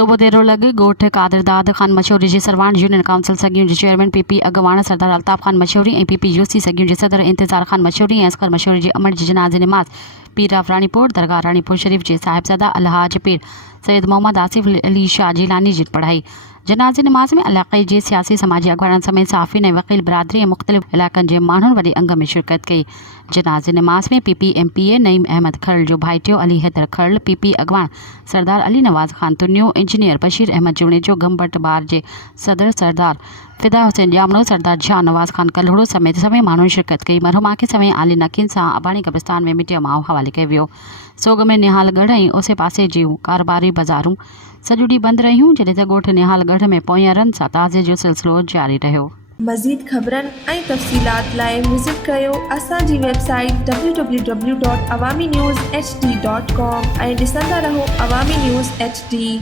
सूबो देरो लॻ ॻोठ कादरदाद ख़ान मशहूरी जी Sarwan union council सॻियूं जे chairman PP अॻवान सरदार अल्ताफ़ ख़ान मशहूरी ऐं पीपी यूसी सॻियूं जे सदर इंतज़ार ख़ान मशहूरी ऐं असकर मशहूरी जे अमर जी जनाज़े नमाज़ पीर राणीपुर दरगाह राणीपुर शरीफ जे साहिबज़ादा अलहाज पीर सैयद मोहम्मद आसिफ अली शाह जिलानी जी पढ़ाई। जनाज़े नमाज़ में इलाक़े जे सियासी समाजी अॻवाननि समेत साफ़िन ऐं वकील बिरादरी ऐं मुख़्तलिफ़ इलाइक़नि जे माण्हुनि वॾे अंग में शिरकत कई। जनाज़े नमाज़ में पीपी MPA नईम अहमद खरल जो भाइटियो अली हैदर खरल, पीपी अॻवान सरदार अली नवाज़ ख़ान तुन्यो, इंजीनियर बशीर अहमद जुणेजो, गमबट बार जे सदर सरदार फिदा हुसैन ॼामणो, सरदार शाह नवाज़ ख़ान कल्हड़ो समेत सभई माण्हुनि शिरकत कई। मरहुमा खे सभई आली नकीन सां अबाणी कब्रिस्तान में मिटीअ मां हवाले कयो वियो। सोग में निहालगढ़ ऐं ओसे पासे जूं कारोबारी बाज़ारूं सॼो ॾींहुं बंदि रहियूं, जॾहिं त ॻोठ निहालगढ़ में पोयरनि सां ताज़े जो सिलसिलो जारी रहियो। मज़ीद ख़बरनि ऐं तफ़सीलात लाइ विज़िट कयो असांजी वेबसाइट www.awamiNewsHD.com ऐं ॾिसंदा रहो अवामी न्यूज़ HD।